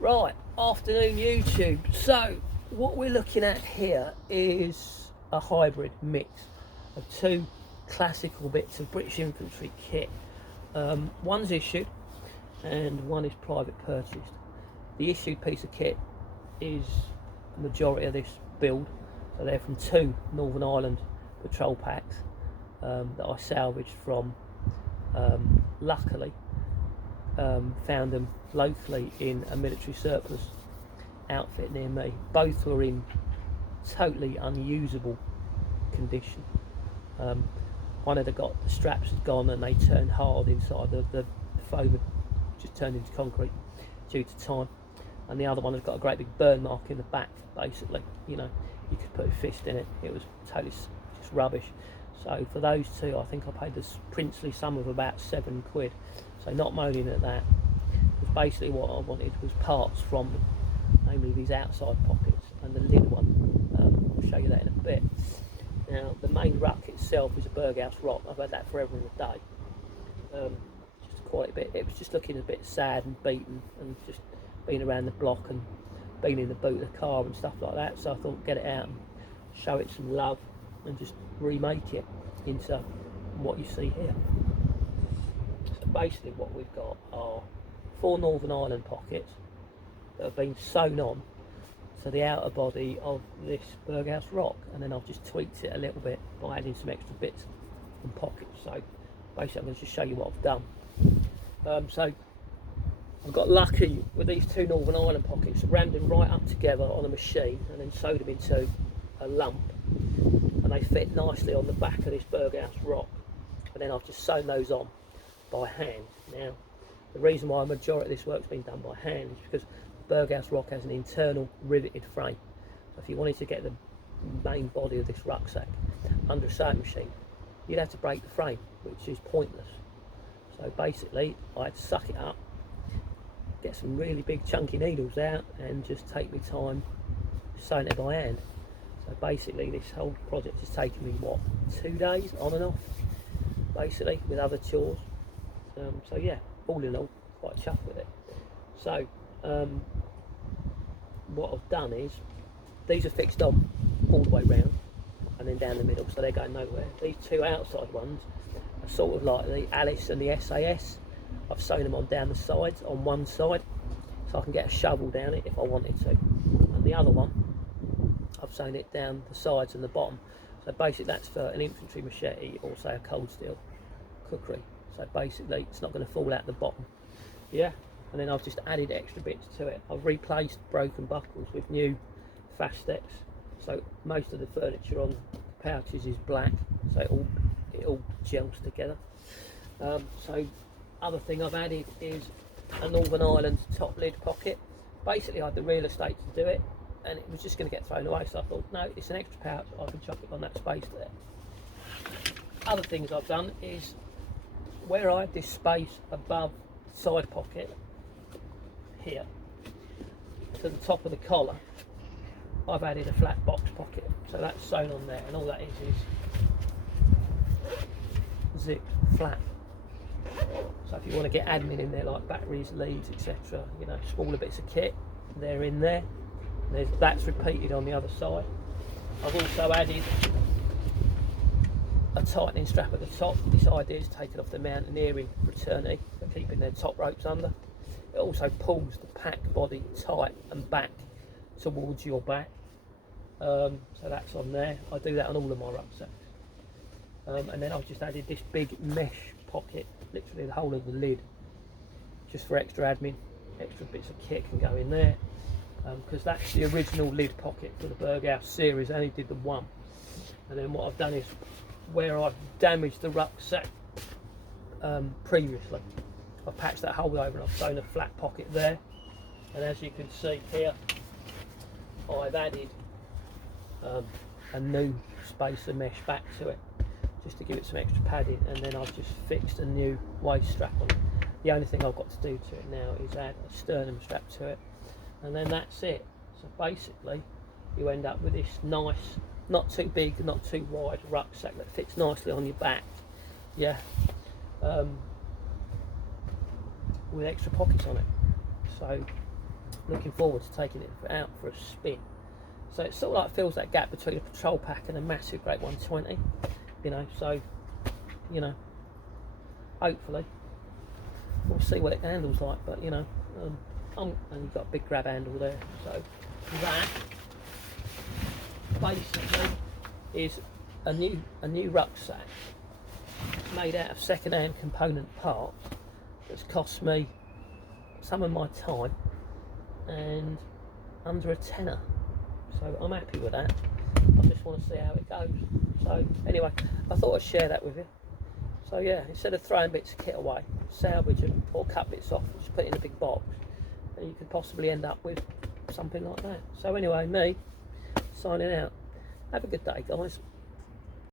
Right, afternoon YouTube. So what we're looking at here is a hybrid mix of two classical bits of British infantry kit. One's issued and one is private purchased. The issued piece of kit is the majority of this build, so they're from two Northern Ireland patrol packs that I salvaged from, luckily found them locally in a military surplus outfit near me. Both were in totally unusable condition. One had got, the straps had gone and they turned hard inside, the foam had just turned into concrete due to time, and the other one had got a great big burn mark in the back. Basically, you know, you could put a fist in it. It was totally just rubbish. So for those two, I think I paid this princely sum of about £7. So not moaning at that, because basically what I wanted was parts from them, namely these outside pockets and the lid one. I'll show you that in a bit. Now the main ruck itself is a Berghaus rock. I've had that forever and a day. Just quite a bit. It was just looking a bit sad and beaten, and just been around the block and been in the boot of the car and stuff like that. So I thought, get it out and show it some love and just remake it into what you see here. So basically what we've got are 4 Northern Ireland pockets that have been sewn on to the outer body of this Berghaus rock, and then I've just tweaked it a little bit by adding some extra bits and pockets. So basically I'm going to just show you what I've done. So I've got lucky with these 2 Northern Ireland pockets, rammed them right up together on a machine and then sewed them into a lump, and they fit nicely on the back of this Berghaus rock, and then I've just sewn those on by hand. Now the reason why a majority of this work's been done by hand is because Berghaus rock has an internal riveted frame. So if you wanted to get the main body of this rucksack under a sewing machine, you'd have to break the frame, which is pointless. So basically I had to suck it up, get some really big chunky needles out, and just take my time sewing it by hand. So basically this whole project has taken me, what, 2 days on and off, basically, with other chores. So yeah, all in all, quite chuffed with it. So what I've done is, these are fixed on all the way round and then down the middle, so they're going nowhere. These 2 outside ones are sort of like the Alice and the SAS. I've sewn them on down the sides, on one side, so I can get a shovel down it if I wanted to. And the other one, I've sewn it down the sides and the bottom. So basically that's for an infantry machete or say a cold steel cookery. So basically it's not going to fall out the bottom. Yeah, and then I've just added extra bits to it. I've replaced broken buckles with new Fastex. So most of the furniture on the pouches is black, so it all gels together. So other thing I've added is a Northern Ireland top lid pocket. Basically I had the real estate to do it, and it was just going to get thrown away, so I thought, no, it's an extra pouch, I can chuck it on that space there. Other things I've done is, where I had this space above the side pocket here to the top of the collar, I've added a flat box pocket, so that's sewn on there, and all that is zipped flat. So if you want to get admin in there, like batteries, leads, etc., you know, smaller bits of kit, they're in there. That's repeated on the other side. I've also added a tightening strap at the top. This idea is taken off the mountaineering fraternity for keeping their top ropes under. It also pulls the pack body tight and back towards your back. So that's on there. I do that on all of my rucksacks. And then I've just added this big mesh pocket, literally the whole of the lid, just for extra admin. Extra bits of kit can go in there, because that's the original lid pocket for the Berghaus series. I only did the one, and then what I've done is, where I've damaged the rucksack previously, I've patched that hole over and I've sewn a flat pocket there, and as you can see here, I've added a new spacer mesh back to it, just to give it some extra padding, and then I've just fixed a new waist strap on it. The only thing I've got to do to it now is add a sternum strap to it, and then that's it. So basically you end up with this nice, not too big, not too wide rucksack that fits nicely on your back, yeah, with extra pockets on it. So looking forward to taking it out for a spin. So it sort of like fills that gap between a patrol pack and a massive Great 120, you know. So, you know, hopefully we'll see what it handles like. But you know, and you've got a big grab handle there. So that basically is a new rucksack made out of second-hand component parts that's cost me some of my time and under a tenner. So I'm happy with that. I just want to see how it goes. So anyway, I thought I'd share that with you. So yeah, instead of throwing bits of kit away, salvage them or cut bits off and just put it in a big box, and you could possibly end up with something like that. So anyway, me signing out. Have a good day, guys.